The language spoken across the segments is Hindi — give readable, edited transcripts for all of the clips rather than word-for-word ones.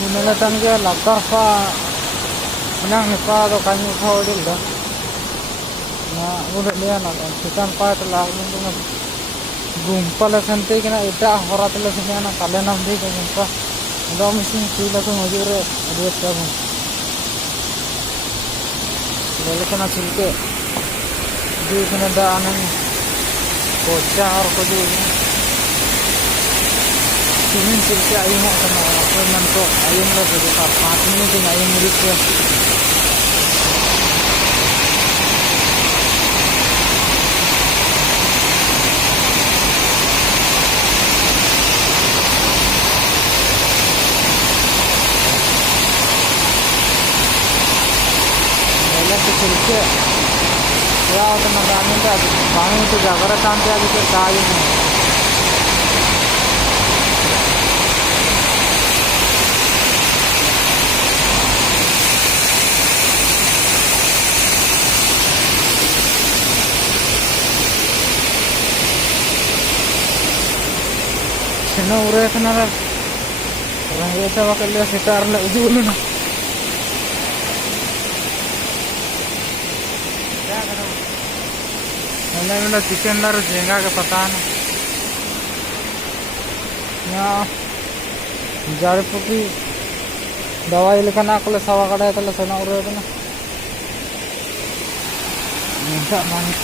Ini lah tangga latar pa, menang pa do kami kau dil dah. Nah, udah dia nak kita pa telah mungkin gumpa lah santai kena ita horat lah sebenarnya nak kalian nampi kan gumpa. Dah mesin sila tu maju re, dia siapa? Lalu kena cilke, dia kena dah aneh, bocah or kodu. Simin cilke ayu mak kena apa manto ayu mula berdekat 5 minit ini ayu murid dia. Cilke, ya orang nak minta, kami itu jaga santai aja terkait ni. Sena urai kenara, orang itu wakil dia setar le ujung lu na. Mana chicken lar jenga के पता ना यहाँ जारे पुकी दवाई लेकर ना कल सवा कड़ा है कल सना उड़े तो ना निंदा Manik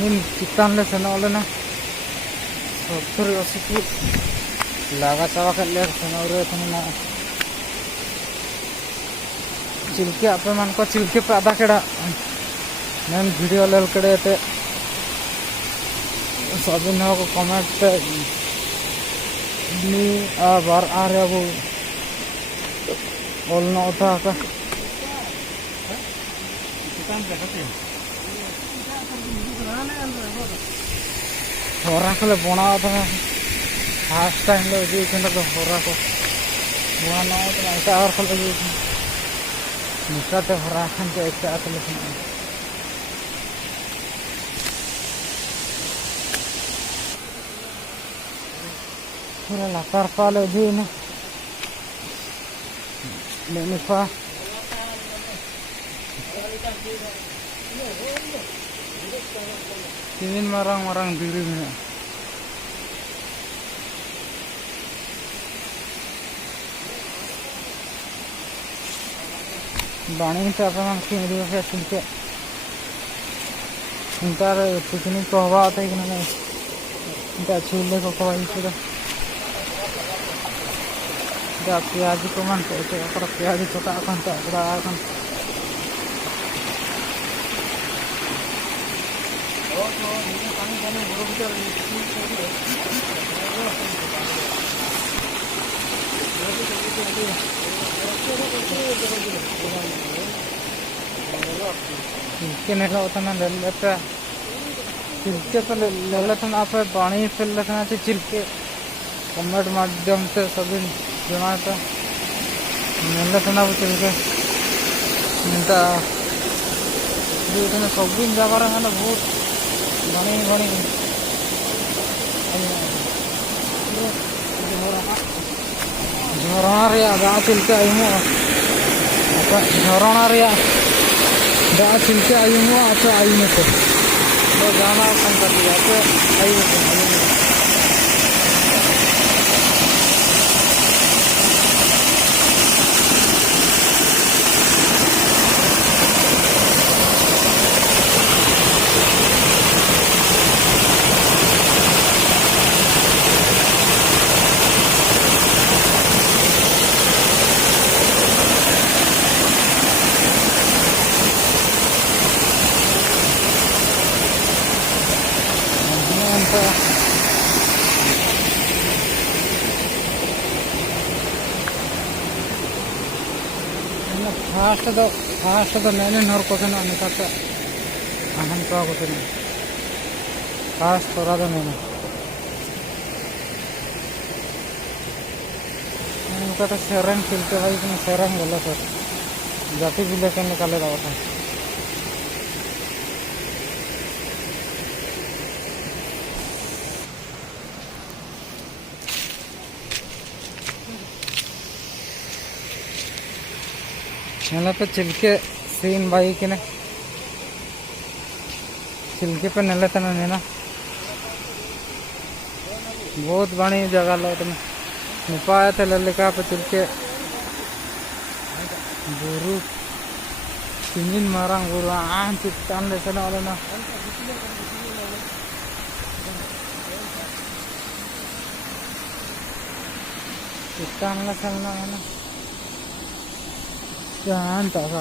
ini kita le sana ole na sotur osiku laga tawa kalle sana ure thana na चिल्के apa man ko चिल्के पे आधा केड़ा नन वीडियो लेल कड़े ते सबिन को कमेंट पे ni बार आ रे वो ऑल ना उठा का किसान देखते होरा को बोना होता है फर्स्ट टाइम ले जी के तो होरा को बोना ना होता है ऐसा और को जी निकाते होरा खान के एक आते लेकिन पूरा लाकार पाले जी ना लेने पा ini marang-marang diri ni. Bani ni apa macam ni dia macam tu. Entar piknik kau bawa tak ikan ni. Entar chule kau bawa itu dah. Dah piaji kau mana tu? Kalau piaji tu tak akan tak akan. Kini kalau tanah lelaki, cilke tu lelaki tanah apa bani fil lekana tu cilke, komet madam tu sabin jana tu, lelaki tanah tu cilke, minta, dia tu nak sabin jaga orang tu बहुत bani, झरना रे दा चिल्के आयुमो apa झरना रे दा चिल्के आयुमो apa आयुमो तो जाना संकट जाते आयुमो फास्ट तो नैन हर को निकाते आहान को फास्ट तोरा दो नैन उनका सेरंग चिल्के भाई सेरंग बोला सर जाति भी लेकर निकाले था पे चिल्के सीन भाई कि चिल्के पे नेले तना ना बहुत बड़ी जगह लो तुम निपाया थे ललिका पे चिल्के बुरु तीन मारंग बुरु आन चित्तान ले चला वाला ना चित्तान ले चलना है ना जान तक